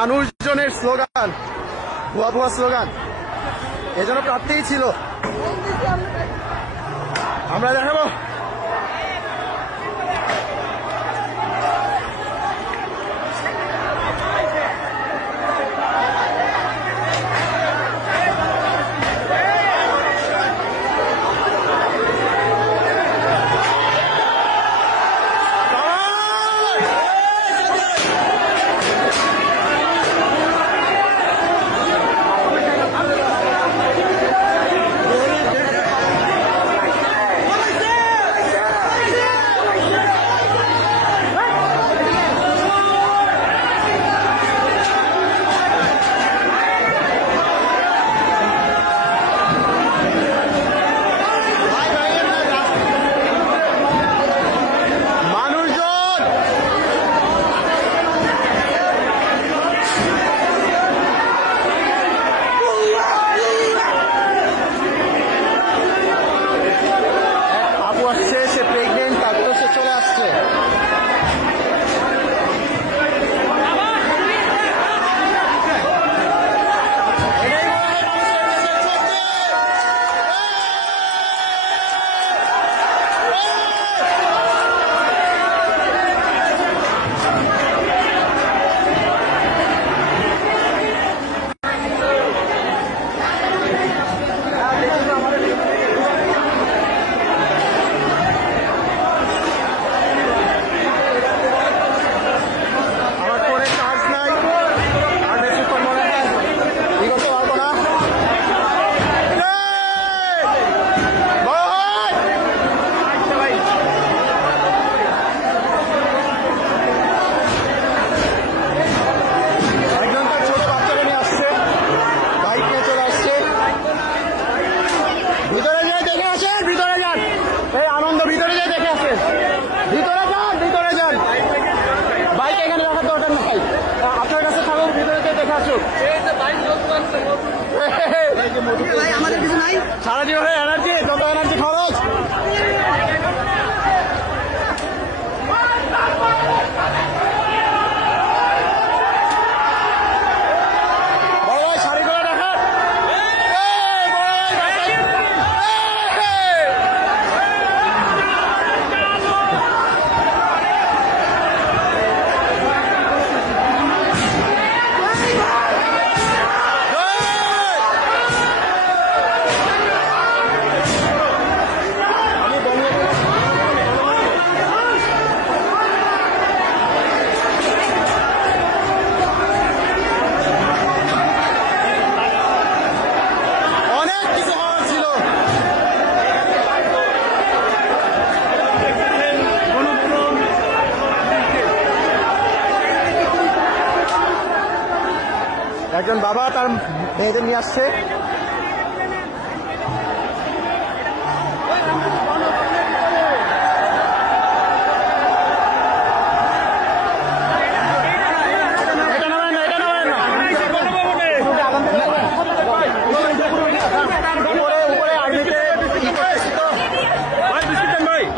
মানুষজনের স্লোগান, ভুয়া ভুয়া স্লোগান, এজন্য প্রার্থীই ছিল। আমরা দেখাবো সারাদিন হয়ে এনার্জি, যত এনার্জি খরচ। বড় ভাই শাড়ি করে দেখান। একজন বাবা তার মেয়েদের নিয়ে আসছে।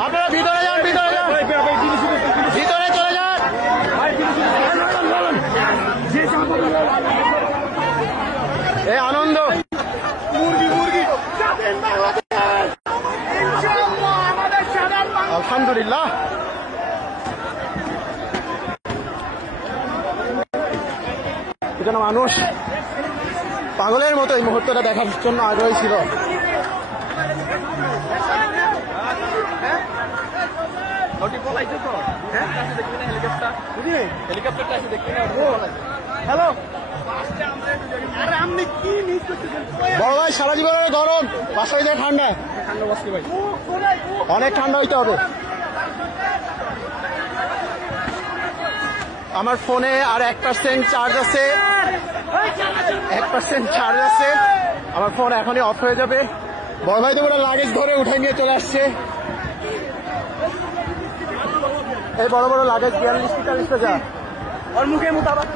আপনারা ভিতরে যান, ভিতরে যান, ভিতরে চলে যান। এই আনন্দ আলহামদুলিল্লাহ। এখানে মানুষ পাগলের মতো এই মুহূর্তটা দেখার জন্য আগ্রহী ছিল। হ্যালো বড় ভাই, সারা জীবনের গরম, বাসায় যায় ঠান্ডা, অনেক ঠান্ডা হইতে হবে। আমার ফোনে আর 1% চার্জ আছে, 1% চার্জ আছে। আমার ফোন এখনই অফ হয়ে যাবে। বড় ভাই তো ওরা লাগেজ ধরে উঠে নিয়ে চলে আসছে। এই বড় বড় লাগেজ 42-43 যা ওর মুখে মোতাবাক।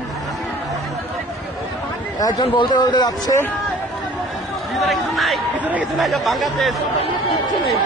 একজন বলতে বলতে যাচ্ছে, ভিতরে কিছু নাই, ভিতরে কিছু নাই, বাংলাদেশ কিছু নেই।